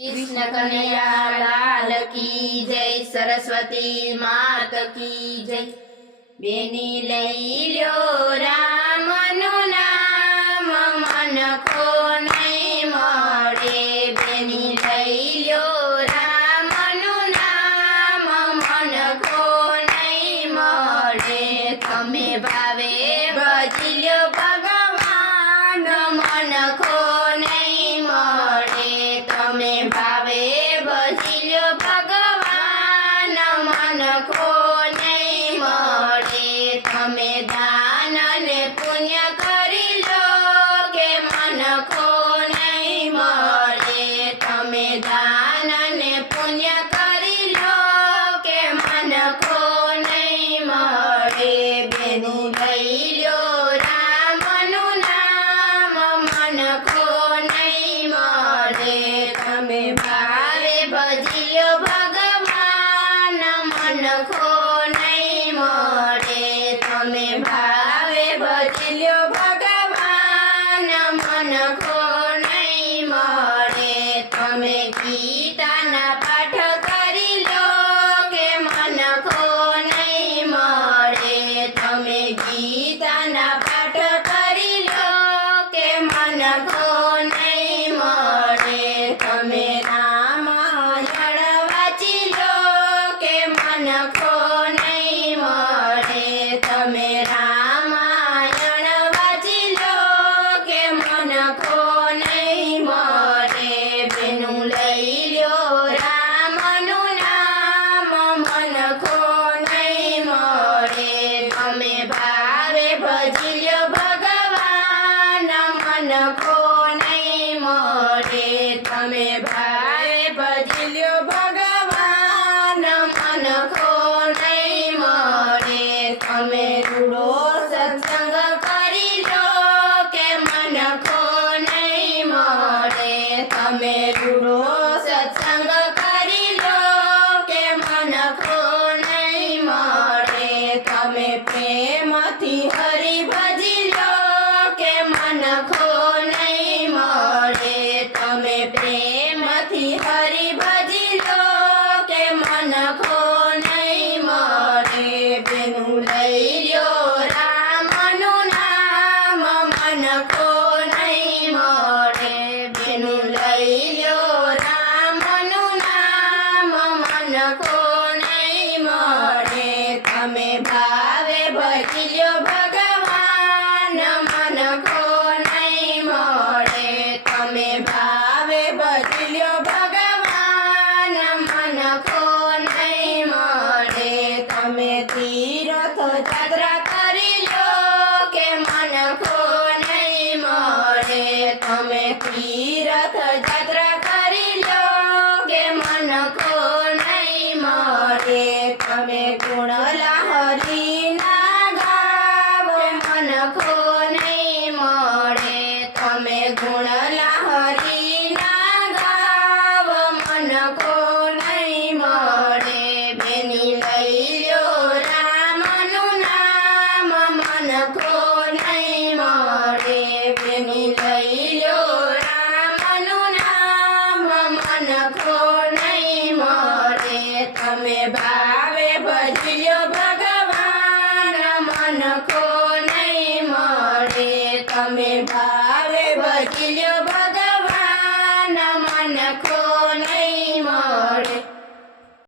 कृष्ण कन्हैया लाल की जय, सरस्वती मात की जय। बेनी लई ल्यो रामनु नाम, मन को नहीं मरे। बेनी लई ल्यो रामनु नाम, मन को नहीं मरे। तमे भावे भजी ल्यो भगवान, मन को नहीं मरे। तमे भावे भजी ल्यो भगवान, मन को नहीं मरे। तमे दान ने पुण्य करी लो के मन को नहीं मरे। तमे दान ने पुण्य करी लो के मन को नहीं मरे। बेनु लई ल्यो रामनु नाम, मन को नहीं मरे। तमे भावे भजी ल्यो भगवान, मन को नहीं मरे। तमे भावे भजी ल्यो भगवान, मन को नहीं मरे। तमे गीता ना पाठ करी लो के मन को नहीं मरे। तमे गीता ना पाठ करी लो के मन को नहीं मरे। तमे रामायण वाची लो के मन को नहीं मरे। तमे रामायण वाची लो के मन को नहीं मरे। बेनु लई ल्यो रामनु नाम, मन को नहीं मरे। तमे भावे भजी ल्यो भगवान, मन को नहीं मरे। तमे भावे भजी ल्यो भगवान, मन को नहीं मरे। तमे रूड़ो सत्संग करी लो के मन को नहीं मरे। तमे रूड़ो सत्संग करी लो के मन को नहीं मरे। तमे प्रेम थी हरि भजी लो के मन को नहीं मरे। तमे प्रेम थी हरि भजी लो के मन को नहीं मरे। बेनु लई ल्यो रामनु नाम, मन को नहीं मरे। बेनु लई ल्यो रामनु नाम, मन को नहीं मरे। तमे भावे भजी ल्यो भगवान, मन को नहीं मरे। तमे भावे भजी ल्यो भगवान, मन को नहीं मरे। तमे तीरथ यात्रा करी लो के मन को नहीं मरे। तमे तीरथ यात्रा करी लो के मन को नहीं मरे। तमे गुणला हरि ना गाव, मन को नहीं मरे। तमे गुणला हरि ना गाव, मन को नहीं मरे। बेनी लई ल्यो रामनु नाम, मन को नहीं मरे। बेनी लई ल्यो रामनु नाम, मन को